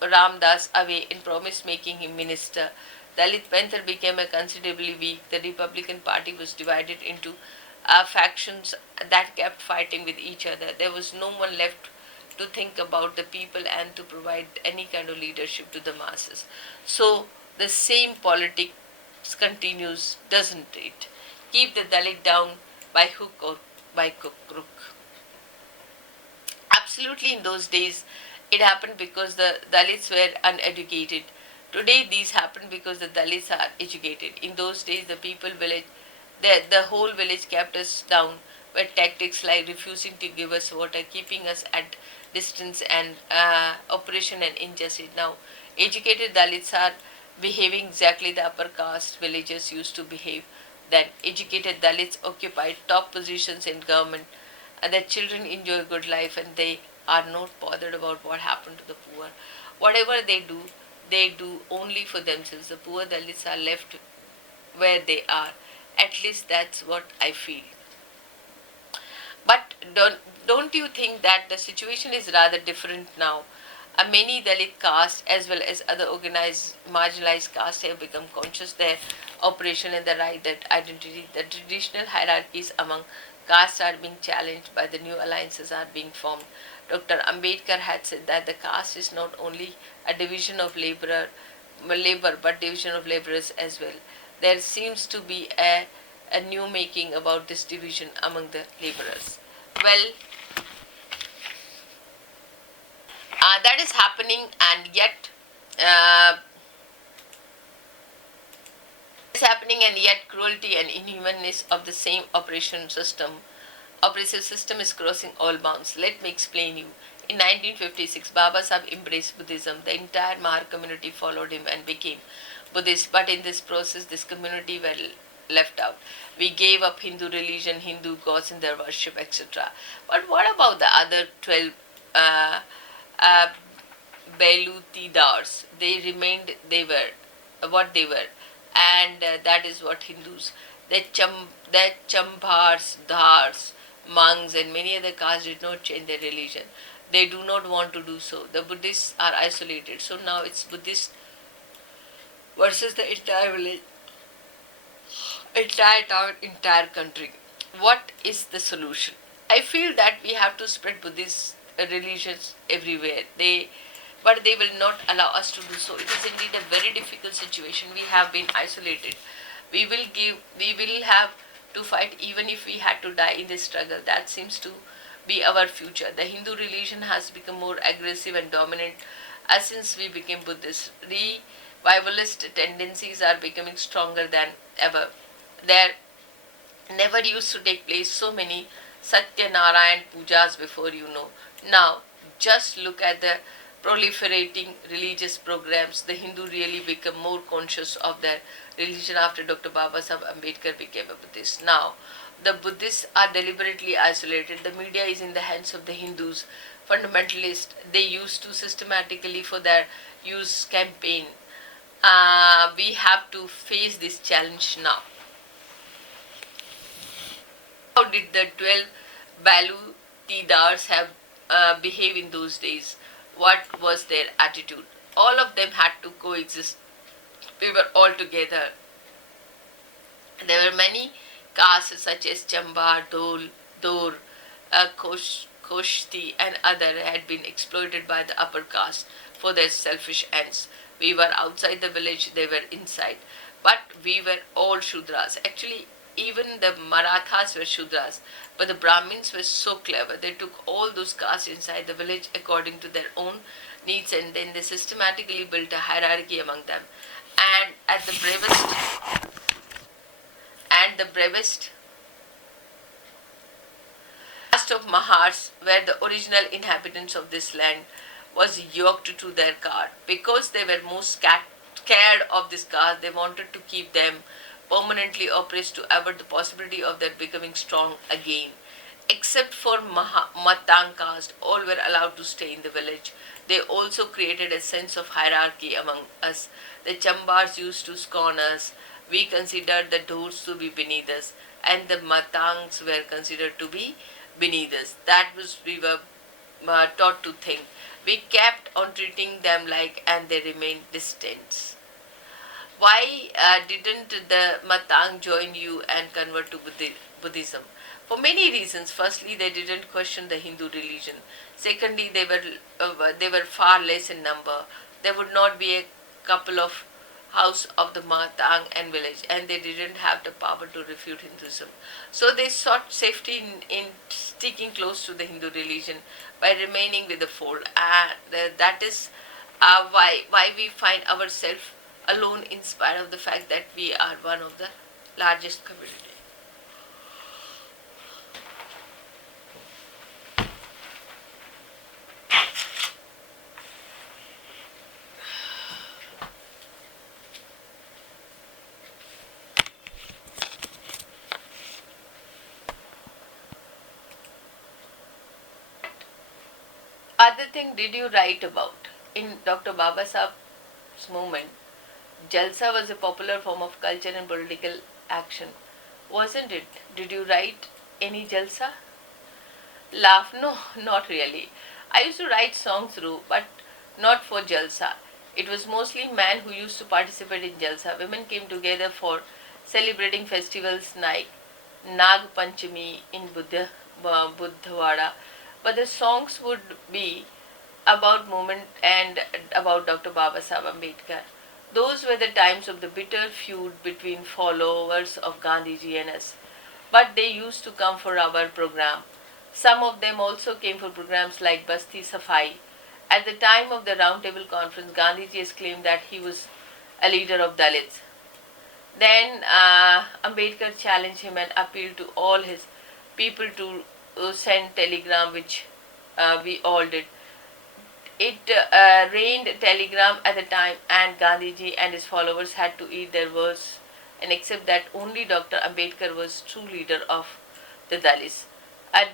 Ramdas away and promised making him minister. Dalit Panther became considerably weak. The Republican Party was divided into factions that kept fighting with each other. There was no one left to think about the people and to provide any kind of leadership to the masses. So the same politics continues, doesn't it? Keep the Dalit down by hook or by crook. Absolutely, in those days, it happened because the Dalits were uneducated. Today, these happen because the Dalits are educated. In those days, the whole village kept us down with tactics like refusing to give us water, keeping us at distance, and oppression and injustice. Now, educated Dalits are behaving exactly the upper caste villagers used to behave. Then, educated Dalits occupied top positions in government, and their children enjoy good life, and they are not bothered about what happened to the poor. Whatever they do only for themselves. The poor Dalits are left where they are. At least that's what I feel. But don't you think that the situation is rather different now? Many Dalit castes as well as other organized marginalized castes have become conscious their operation and the right that identity. The traditional hierarchies among castes are being challenged by the new alliances are being formed. Dr. Ambedkar had said that the caste is not only a division of labor but division of laborers as well. There seems to be a new making about this division among the laborers. Well, that is happening, and yet uh, cruelty and inhumanness of the same oppressive system is crossing all bounds. Let me explain you. In 1956, Baba Sahib embraced Buddhism. The entire Mahar community followed him and became Buddhist. But in this process, this community were left out. We gave up Hindu religion, Hindu gods in their worship, etc. But what about the other 12 uh, Belutidars? They remained, they were what they were, and that is what Hindus. The Chambars, Dhars, monks, and many other castes did not change their religion. They do not want to do so. The Buddhists are isolated. So now it's Buddhist versus the entire village, entire town, entire country. What is the solution? I feel that we have to spread Buddhist religions everywhere. But they will not allow us to do so. It is indeed a very difficult situation. We have been isolated. We will have to fight even if we had to die in this struggle. That seems to be our future. The Hindu religion has become more aggressive and dominant as since we became Buddhists. Revivalist tendencies are becoming stronger than ever. There never used to take place so many Satyanarayan pujas before, you know. Now, just look at the proliferating religious programs. The Hindu really become more conscious of their religion after Dr. Babasaheb Ambedkar became a Buddhist. Now, the Buddhists are deliberately isolated. The media is in the hands of the Hindus, fundamentalists. They used to systematically for their use campaign. We have to face this challenge now. How did the 12 Balu Tidars have behave in those days? What was their attitude? All of them had to coexist. We were all together. There were many castes such as Chambar, Dor, Koshti and other had been exploited by the upper caste for their selfish ends. We were outside the village, they were inside. But we were all Shudras. Actually, even the Marathas were Shudras. But the Brahmins were so clever. They took all those castes inside the village according to their own needs, and then they systematically built a hierarchy among them. And at the bravest caste of Mahars were the original inhabitants of this land was yoked to their cart because they were most scared of this caste. They wanted to keep them permanently oppressed to avoid the possibility of their becoming strong again. Except for Matang caste, all were allowed to stay in the village. They also created a sense of hierarchy among us. The Chambars used to scorn us. We considered the Dors to be beneath us, and the Matangs were considered to be beneath us. That was we were taught to think. We kept on treating them like, and they remained distant. Why didn't the Matang join you and convert to Buddhism? For many reasons. Firstly, they didn't question the Hindu religion. Secondly, they were far less in number. There would not be a couple of house of the Matang and village, and they didn't have the power to refute Hinduism. So they sought safety in sticking close to the Hindu religion by remaining with the fold. And that is why we find ourselves alone in spite of the fact that we are one of the largest community. Other thing did you write about? In Dr. Babasaheb's movement, Jalsa was a popular form of culture and political action. Wasn't it? Did you write any Jalsa? Laugh? No, not really. I used to write songs through, but not for Jalsa. It was mostly men who used to participate in Jalsa. Women came together for celebrating festivals like Nag Panchami in Buddhawada. But the songs would be about movement and about Dr. Babasaheb Ambedkar. Those were the times of the bitter feud between followers of Gandhiji and us. But they used to come for our program. Some of them also came for programs like Basti Safai. At the time of the Roundtable Conference, Gandhiji has claimed that he was a leader of Dalits. Then Ambedkar challenged him and appealed to all his people to send telegram, which we all did. It rained telegram at the time, and Gandhiji and his followers had to eat their words and accept that only Dr. Ambedkar was true leader of the Dalits.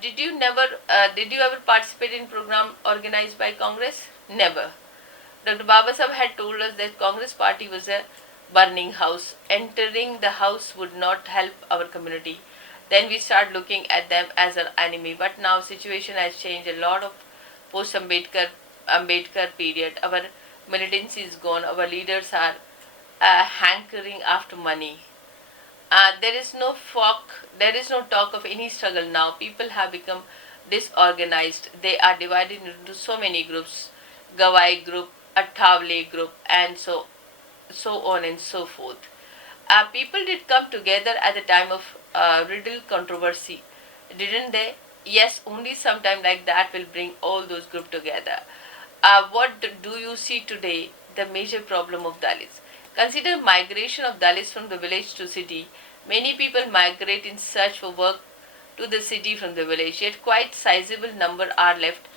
Did you ever participate in program organized by Congress? Never. Dr. Babasaheb had told us that Congress party was a burning house. Entering the house would not help our community. Then we start looking at them as an enemy. But now situation has changed a lot of post-Ambedkar period. Our militancy is gone. Our leaders are hankering after money. There is no talk of any struggle now. People have become disorganized. They are divided into so many groups, Gawai group, Atthavle group, and so on and so forth. People did come together at the time of Riddle controversy, didn't they? yes, only sometime like that will bring all those groups together. What do you see today? The major problem of Dalits. Consider migration of Dalits from the village to city. Many people migrate in search for work to the city from the village, yet quite sizable number are left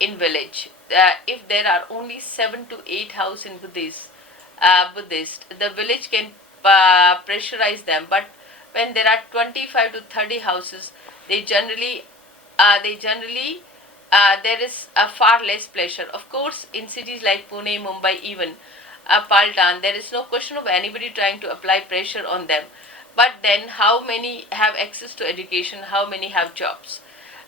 in village. If there are only 7 to 8 houses in Buddhist, the village can pressurize them. But when there are 25 to 30 houses, they generally there is a far less pleasure. Of course, in cities like Pune, Mumbai, even Paltan, there is no question of anybody trying to apply pressure on them. But then, how many have access to education? How many have jobs?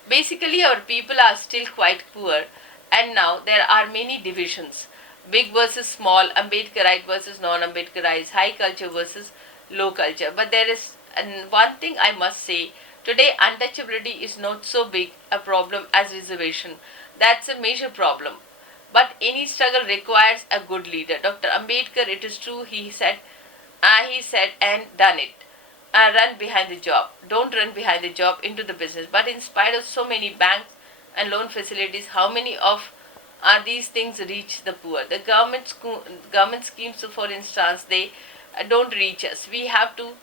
Basically, our people are still quite poor, and now there are many divisions: big versus small, Ambedkarite versus non-Ambedkarites, high culture versus low culture. But there is one thing I must say: today, untouchability is not so big a problem as reservation. That's a major problem. But any struggle requires a good leader. Dr. Ambedkar, it is true, he said and done it. Run behind the job. Don't run behind the job into the business. But in spite of so many banks and loan facilities, how many of these things reach the poor? The government schemes, for instance, they don't reach us. We have to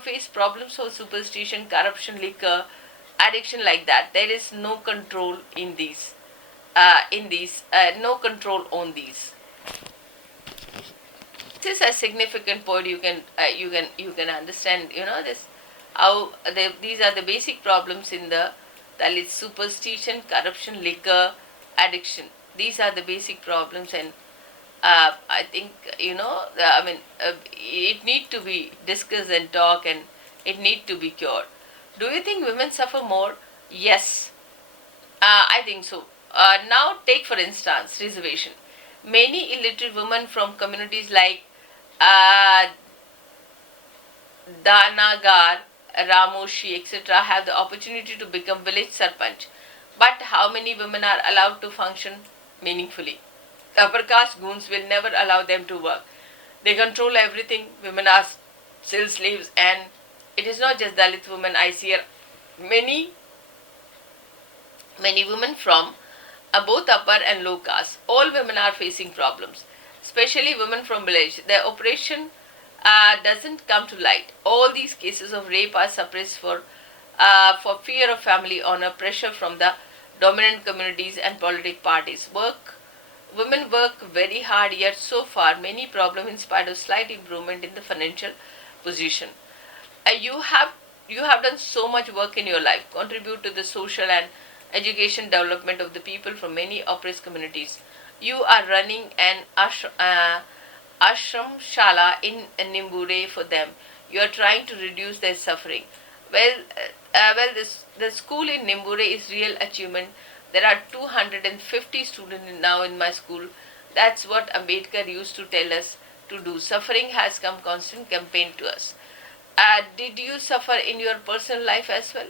face problems of superstition, corruption, liquor, addiction like that. There is no control no control on these. This is a significant point. You can understand. This how these are the basic problems in the Dalit: superstition, corruption, liquor, addiction. These are the basic problems, and I think it need to be discussed and talk, and it need to be cured. Do you think women suffer more? Yes, I think so. Now, take for instance reservation. Many illiterate women from communities like uh, Danagar, Ramoshi, etc., have the opportunity to become village sarpanch. But how many women are allowed to function meaningfully? Upper caste goons will never allow them to work. They control everything. Women are still slaves, and it is not just Dalit women. I see many, many women from both upper and low caste. All women are facing problems, especially women from village. Their oppression doesn't come to light. All these cases of rape are suppressed for fear of family honor, pressure from the dominant communities and political parties. Women work very hard, yet so far many problems in spite of slight improvement in the financial position. You have done so much work in your life, contribute to the social and education development of the people from many oppressed communities. You are running an ashram shala in Nimbure for them. You are trying to reduce their suffering. The school in Nimbure is real achievement. There are 250 students now in my school. That's what Ambedkar used to tell us to do. Suffering has come constant campaign to us. Did you suffer in your personal life as well?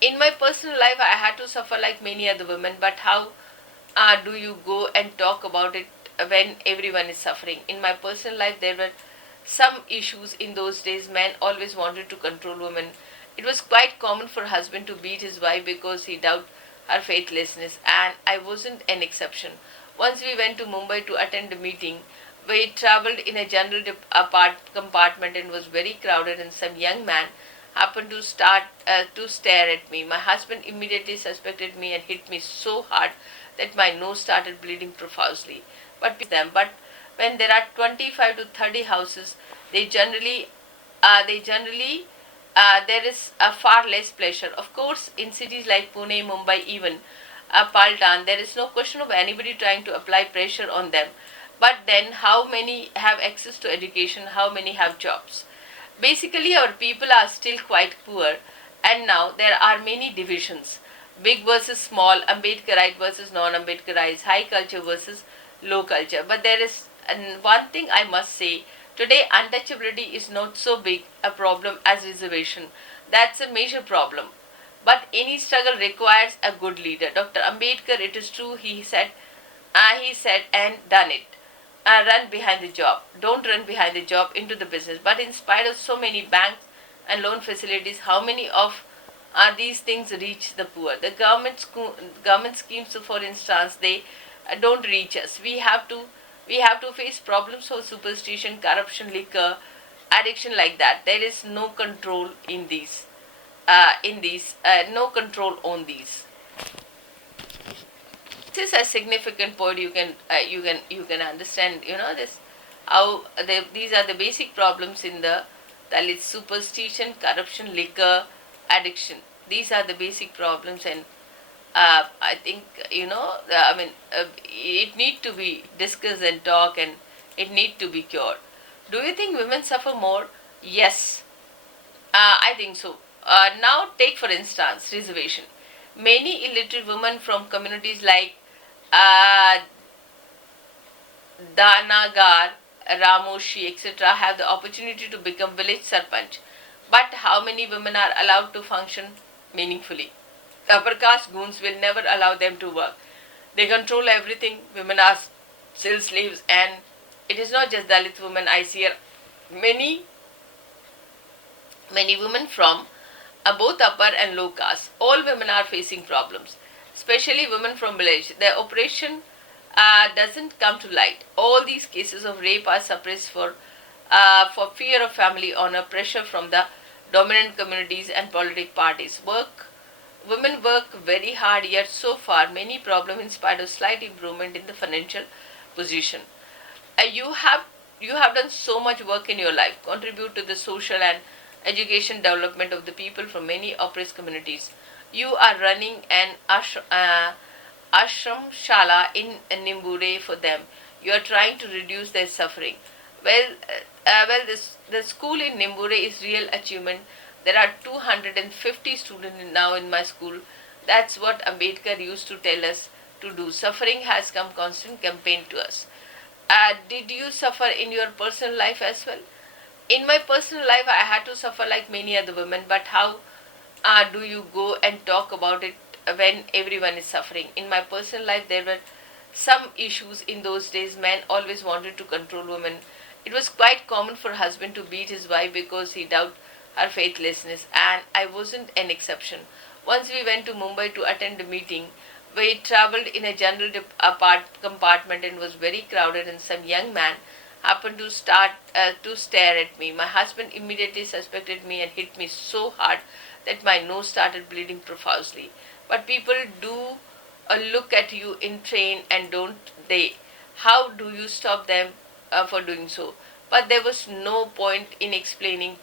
In my personal life, I had to suffer like many other women, but how do you go and talk about it when everyone is suffering? In my personal life, there were some issues in those days. Men always wanted to control women. It was quite common for a husband to beat his wife because he doubted her faithlessness, and I wasn't an exception. Once we went to Mumbai to attend a meeting. We travelled in a general compartment and was very crowded, and some young man happened to start to stare at me. My husband immediately suspected me and hit me so hard that my nose started bleeding profusely. But when there are 25 to 30 houses, they generally there is a far less pleasure. Of course, in cities like Pune, Mumbai, even Paltan, there is no question of anybody trying to apply pressure on them. But then, how many have access to education? How many have jobs? Basically, our people are still quite poor, and now there are many divisions: big versus small, Ambedkarite versus non-Ambedkarites, high culture versus low culture. But there is one thing I must say: today, untouchability is not so big a problem as reservation. That's a major problem. But any struggle requires a good leader. Dr. Ambedkar, it is true, he said and done it. Run behind the job. Don't run behind the job into the business. But in spite of so many banks and loan facilities, how many of these things reach the poor. The government schemes, for instance, they don't reach us. We have to face problems of superstition, corruption, liquor, addiction, like that. There is no control in these, no control on these. This is a significant point. You can understand, this, how these are the basic problems in the Dalit: superstition, corruption, liquor, addiction. These are the basic problems, and I think, it need to be discussed and talk, and it need to be cured. Do you think women suffer more? Yes, I think so. Now, take for instance reservation. Many illiterate women from communities like uh, Danagar, Ramoshi, etc., have the opportunity to become village sarpanch. But how many women are allowed to function meaningfully? Upper caste goons will never allow them to work. They control everything. Women are still slaves, and it is not just Dalit women. I see many, many women from both upper and low caste. All women are facing problems, especially women from village. Their oppression doesn't come to light. All these cases of rape are suppressed for fear of family honor, pressure from the dominant communities and political parties. Women work very hard, yet so far many problems in spite of slight improvement in the financial position. You have done so much work in your life, contribute to the social and education development of the people from many oppressed communities. You are running an ashram shala in Nimbure for them. You are trying to reduce their suffering. The school in Nimbure is real achievement. There are 250 students now in my school. That's what Ambedkar used to tell us to do. Suffering has come constant campaign to us. Did you suffer in your personal life as well? In my personal life, I had to suffer like many other women, but how do you go and talk about it when everyone is suffering? In my personal life, there were some issues in those days. Men always wanted to control women. It was quite common for a husband to beat his wife because he doubted her faithlessness, and I wasn't an exception. Once we went to Mumbai to attend a meeting. We travelled in a general compartment and was very crowded, and some young man happened to start to stare at me. My husband immediately suspected me and hit me so hard that my nose started bleeding profusely. But people do look at you in train, and don't they? How do you stop them for doing so? But there was no point in explaining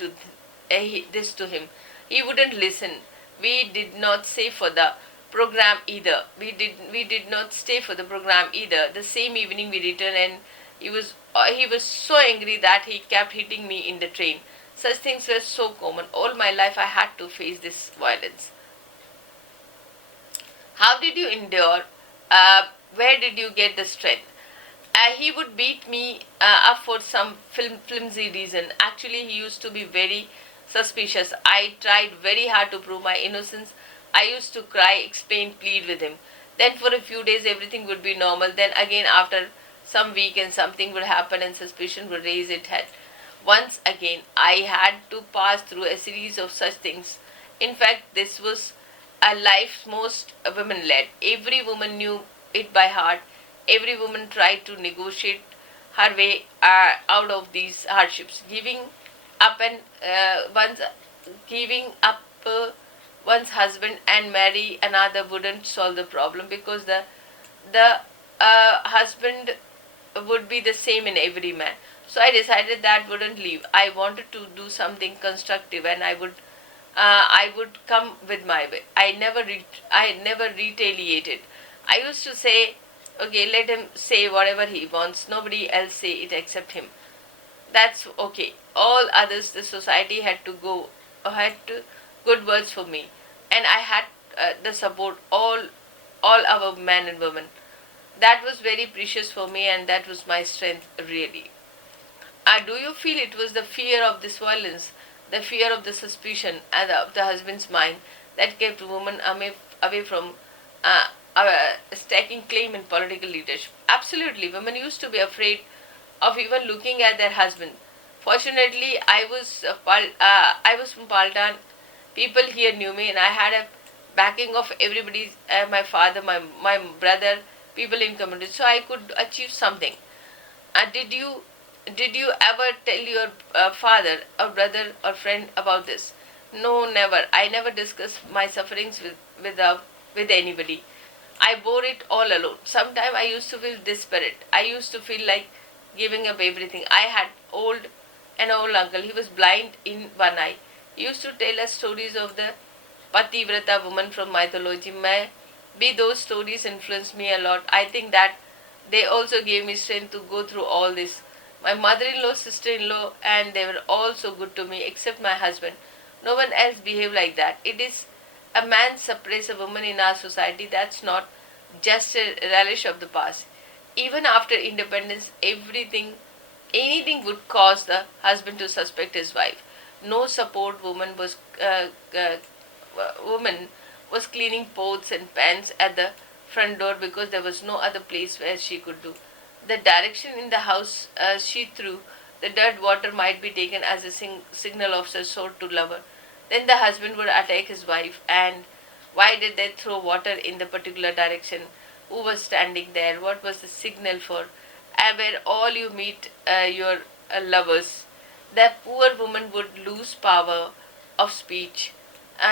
this to him. He wouldn't listen. We did not stay for the program either. We did not stay for the program either. The same evening we returned, and he was so angry that he kept hitting me in the train. Such things were so common. All my life I had to face this violence. How did you endure? Where did you get the strength? He would beat me up for some flimsy reason. Actually, he used to be very suspicious. I tried very hard to prove my innocence. I used to cry, explain, plead with him. Then for a few days everything would be normal. Then again after some week and something would happen and suspicion would raise its head. Once again I had to pass through a series of such things. In fact, this was a life most women led. Every woman knew it by heart. Every woman tried to negotiate her way out of these hardships. Giving up one's husband and marry another wouldn't solve the problem, because the husband would be the same in every man. So I decided that wouldn't leave. I wanted to do something constructive, and I would come with my way. I never retaliated. I used to say, okay, let him say whatever he wants. Nobody else say it except him. That's okay. All others, the society had good words for me, and I had the support all our men and women. That was very precious for me, and that was my strength really. Do you feel it was the fear of this violence, the fear of the suspicion of the husband's mind, that kept women away from staking claim in political leadership? Absolutely, women used to be afraid of even looking at their husband. Fortunately, I was from Paltan, People here knew me, and I had a backing of everybody, my father, my brother, people in community, so I could achieve something. Did you ever tell your father or brother or friend about this? No, never. I never discussed my sufferings with anybody. I bore it all alone. Sometimes I used to feel desperate. I used to feel like giving up everything. I had an old uncle. He was blind in one eye. He used to tell us stories of the Pativrata woman from mythology. Those stories influenced me a lot. I think that they also gave me strength to go through all this. My mother-in-law, sister-in-law, and they were all so good to me, except my husband. No one else behaved like that. It is a man suppress a woman in our society. That's not just a relish of the past. Even after independence, anything would cause the husband to suspect his wife. No support woman was cleaning pots and pans at the front door because there was no other place where she could do. The direction in the house she threw, the dirt water might be taken as a signal of her sword to lover. Then the husband would attack his wife, and why did they throw water in the particular direction? Who was standing there? What was the signal for? And where all you meet your lovers, the poor woman would lose power of speech.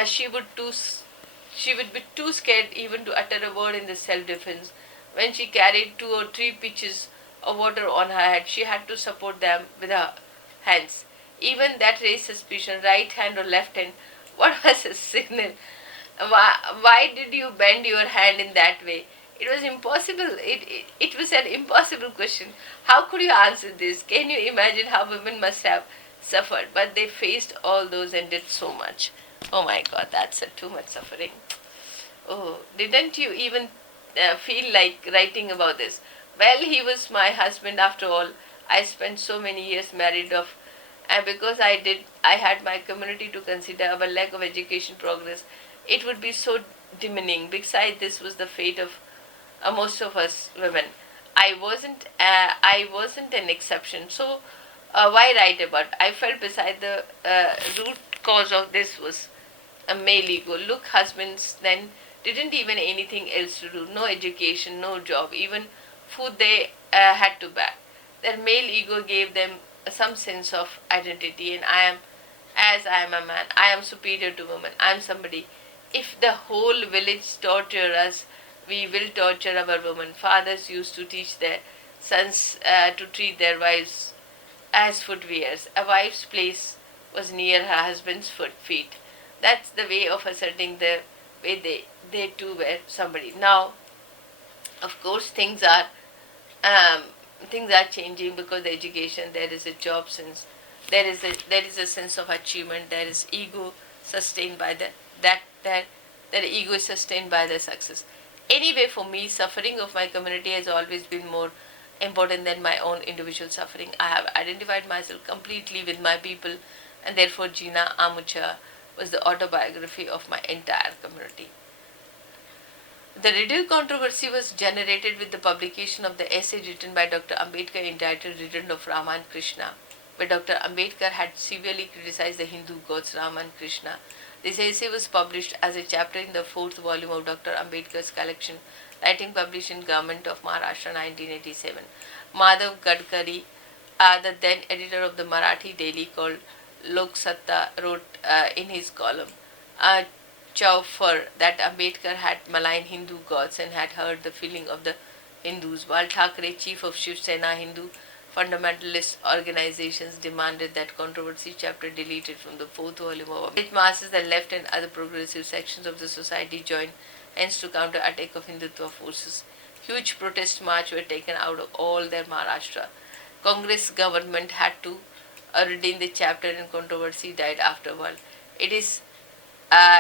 She would be too scared even to utter a word in the self-defense. When she carried 2 or 3 pitchers of water on her head, she had to support them with her hands. Even that raised suspicion, right hand or left hand. What was a signal? Why did you bend your hand in that way? It was impossible. It was an impossible question. How could you answer this? Can you imagine how women must have suffered? But they faced all those and did so much. Oh my God, that's too much suffering. Oh, didn't you even feel like writing about this? Well, he was my husband after all. I spent so many years married off, and because I had my community to consider, our lack of education progress, it would be so demeaning. Besides, this was the fate of most of us women. I wasn't an exception. So, why write about? I felt beside the root cause of this was a male ego. Look, husbands then didn't even anything else to do. No education, no job, even food they had to buy. Their male ego gave them some sense of identity, and I am a man, I am superior to women, I am somebody. If the whole village torture us, we will torture our women. Fathers used to teach their sons to treat their wives as footwears. A wife's place was near her husband's feet. That's the way of asserting the way they too were somebody. Now, of course, um, things are changing because the education. There is a job sense. There is a sense of achievement. There is ego sustained by that ego is sustained by the success. Anyway, for me, suffering of my community has always been more important than my own individual suffering. I have identified myself completely with my people, and therefore Jina Amucha was the autobiography of my entire community. The Riddle controversy was generated with the publication of the essay written by Dr. Ambedkar entitled Riddle of Rama and Krishna, where Dr. Ambedkar had severely criticized the Hindu gods Rama and Krishna. This essay was published as a chapter in the fourth volume of Dr. Ambedkar's collection, Writing, published in Government of Maharashtra 1987. Madhav Gadkari, the then editor of the Marathi daily called Lok Satta, wrote in his column, Chaufar, that Ambedkar had maligned Hindu gods and had hurt the feeling of the Hindus, while Thackeray, chief of Shiv Sena Hindu fundamentalist organizations, demanded that controversy chapter deleted from the fourth volume of it. Masses, the left and other progressive sections of the society joined hence to counter attack of Hindutva forces. Huge protest march were taken out of all their Maharashtra. Congress government had to redeem the chapter and controversy died afterward. It is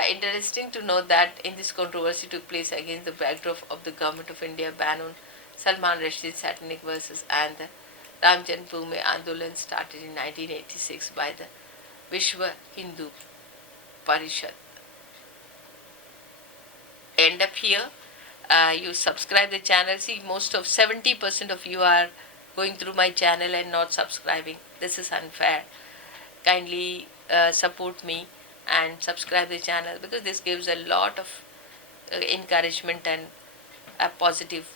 interesting to note that in this controversy took place against the backdrop of the government of India ban on Salman Rushdie's satanic verses and the Ram Janmabhoomi Andolan started in 1986 by the Vishwa Hindu Parishad. End up here. You subscribe the channel. See, most of 70% of you are going through my channel and not subscribing. This is unfair. Kindly support me and subscribe the channel, because this gives a lot of encouragement and a positive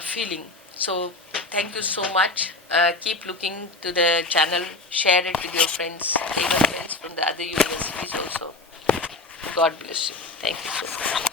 feeling. So thank you so much. Keep looking to the channel, share it with your friends, even friends from the other universities also. God bless you. Thank you so much.